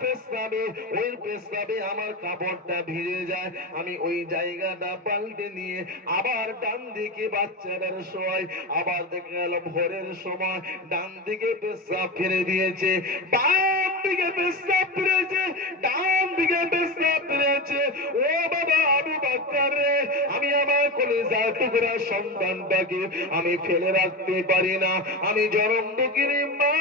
পেশাবে, ওই পেশাবে আমার কাপড়টা ভিজে যায়, আমি ওই জায়গাটা পাল্টে নিয়ে আবার ডান দিকে বাচ্চাদের শোয়, আবার দেখে গেল ভোরের সময় ডান দিকে পেশাব ফিরে দিয়েছে, বাম দিকে পেশাব ফিরেছে, ডান দিকে পেশাব ফিরেছে। ও বাবা আবু বকর রে, আমি আমার কলিজার টুকরা সন্তানটাকে আমি ফেলে রাখতে পারি না। আমি জনম দুঃখিনী মা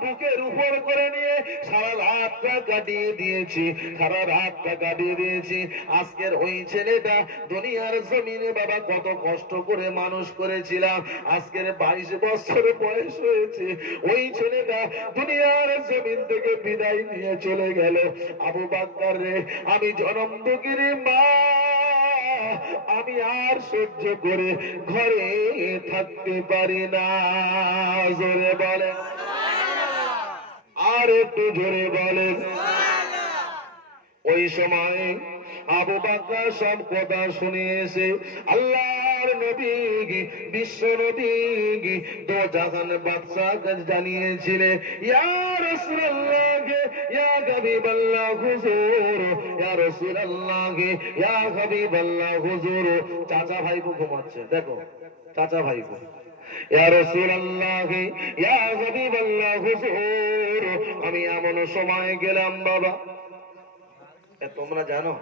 বুকের উপর করে নিয়ে সারা রাতটা কাটিয়ে দিয়েছি, সারা রাতটা কাটিয়ে দিয়েছি। আজকের ওই ছেলেটা দুনিয়ার জমিনে বাবা কত কষ্ট করে মানুষ করেছিলাম, আজকের 22 বছর বয়স হয়েছে, ওই ছেলেটা দুনিয়ার জমিন থেকে বিদায় নিয়ে চলে গেল। আবু বকর রে, আমি জনম দুঃখিনী মা, আমি আর সহ্য করে ঘরে থাকতে পারি না। জোরে বলেন, আর একটু জোরে বলেন। ওই সময় আবু বকর সব কথা শুনিয়েছে। আল্লাহর নবী, বিশ্ব নবী দো জাহান বাদশাহকে জানিয়েছিলেন, ইয়া রাসূলুল্লাহ, ইয়া হাবিবাল্লাহ হুজুর, ইয়া রাসূলুল্লাহ, ইয়া হাবিবাল্লাহ হুজুর। চাচা ভাইপো ঘুমাচ্ছে, দেখো চাচা ভাইপো। ইয়া রাসূলুল্লাহ, ইয়া হাবিবাল্লাহ হুজুর, আমি এমন সময় গেলাম বাবা, তোমরা জানো